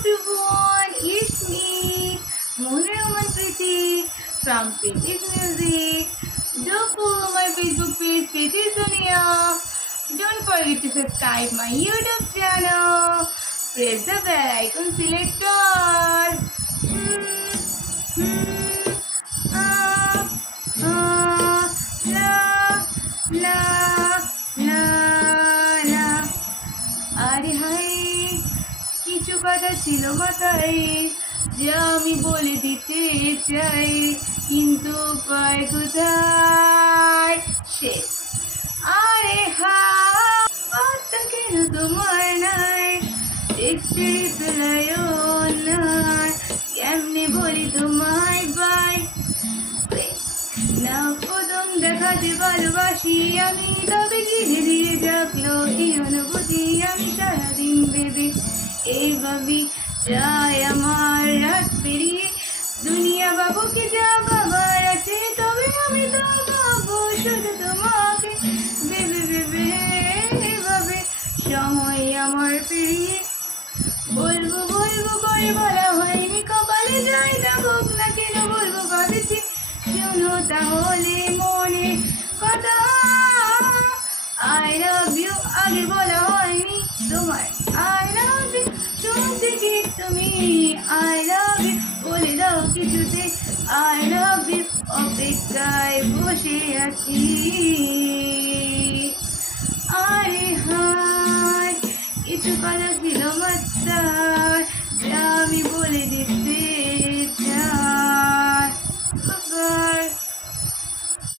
everyone, it's me, Mona Roman Preeti from Preeti's Music. Do follow my Facebook page, Preeti Sonia. Don't forget to subscribe my YouTube channel. Press the bell icon, select all. La la la. আরে high কিছু কথা ছিল মাথায় যা আমি বলে দিতে চাই, কিন্তু উপায় কোথায় সে। আরে হাতটা কেন তোমার নাই, দেখতে পেলায়ও নাই, কেমনে বলি তোমায় বাই। না প্রথম দেখাতে ভালোবাসি আমি, তবে ধীরে ধীরে জাগলো এই অনুভূতি। আমি সারাদিন ভেবে এইভাবেই চাই আমার রাত পেরিয়ে দুনিয়া বাবুকে যা বাবার আছে, তবে আমি তো ভাবো শুধু তোমাকে ভেবে ভেবে এভাবে সময় আমার পেরিয়ে। বলবো বলবো করে বলা হয়নি, কপালে যাই থাকুক না কেন বলবো ভাবেছি। শুনো তাহলে মনে কথা, I love you আগে বলা হয়নি তোমার, I love you শুনতে কি তুমি, I love you বলে দাও কিছুতে, I love you অপেক্ষায় বসে আছি। আরে হায় কিছু কথা ছিল মাত্রায় যা আমি বলে দিতে